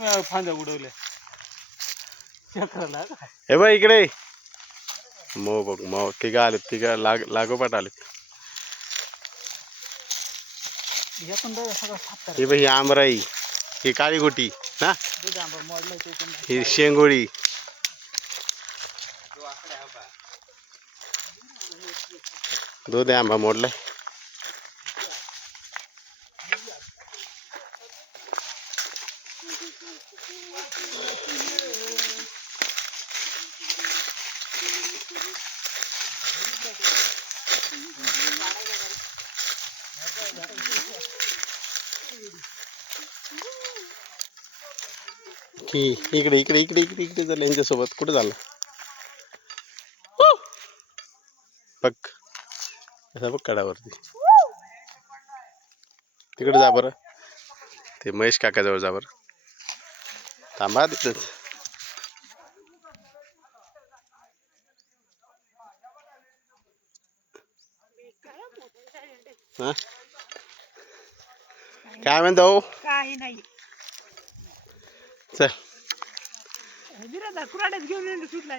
फांद्या उडवल्या चक्राला. हे बघ इकडे मो बघ मो तिघा आलेत, तिघा लागोपाठ आलेत. ही बघ ही आमराई, ही काळी गोटी ना, ही शेंगोळी, दूध आंबा मोडलाय. की इकडे इकडे इकडे इकडे इकडे झालं यांच्यासोबत. कुठे झालं बघ, असं बघ कडावरती. तिकडे जा बरं, ते महेश काकाजवळ जा बरं. थांबा तिथंच. हा काय म्हणतो? काही नाही. चल घेऊन सुटला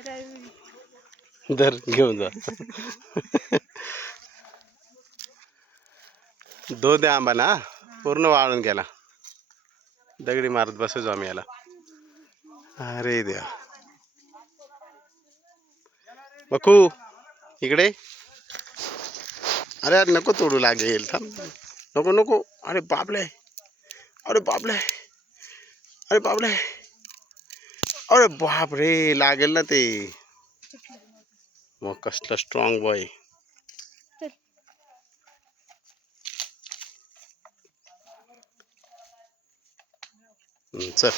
धर घेऊन जा. दूध आंबा ना पूर्ण वाळून गेला. दगडी मारत बसायचो आम्ही याला. अरे देवा. बकू इकडे. अरे यार नको तोडू लागेल, थांब. नको नको. अरे बापले, अरे बापले, अरे बापले, अरे बाप रे, लागेल ना ते. मग कसलं स्ट्रॉंग बॉय. चल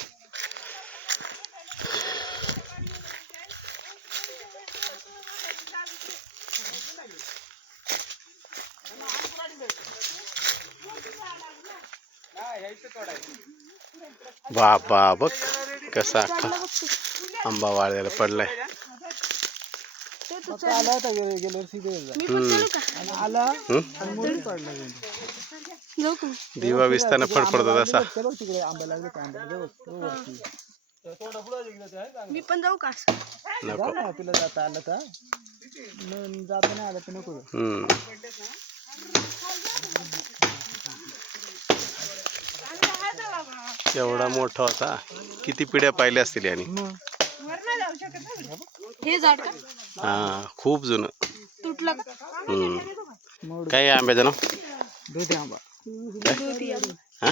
बाबा बघ कसा आंबा वाळायला पडलाय. दिवा विस्ताना फडफडतो तसा. मी पण जाऊ का? नको तुला जाता आलं तर जाता नाही आलं तर नको. एवढा मोठा होता, किती पिढ्या पाहिल्या असतील याने. हे झाड का? हा खूप जुनं. तुटलं का? काय आंब्याचं नाव? दुधी आंबा. हा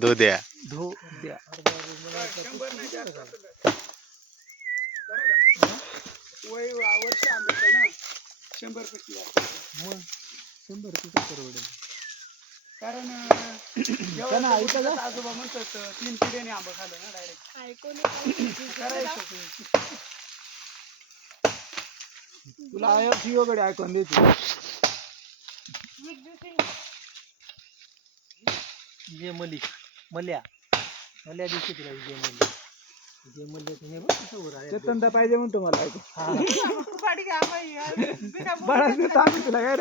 दुध्या. कारण आजोबा म्हणतात 3 पिढ्याने आंबा खाल्लं ना डायरेक्ट. तुला आयोकडे ऐकून देते. विजय मलिक मल्या मल्या दिवशी तुला विजय मलिक चेतनदा पाहिजे म्हणतो मला ऐकू. तुला काय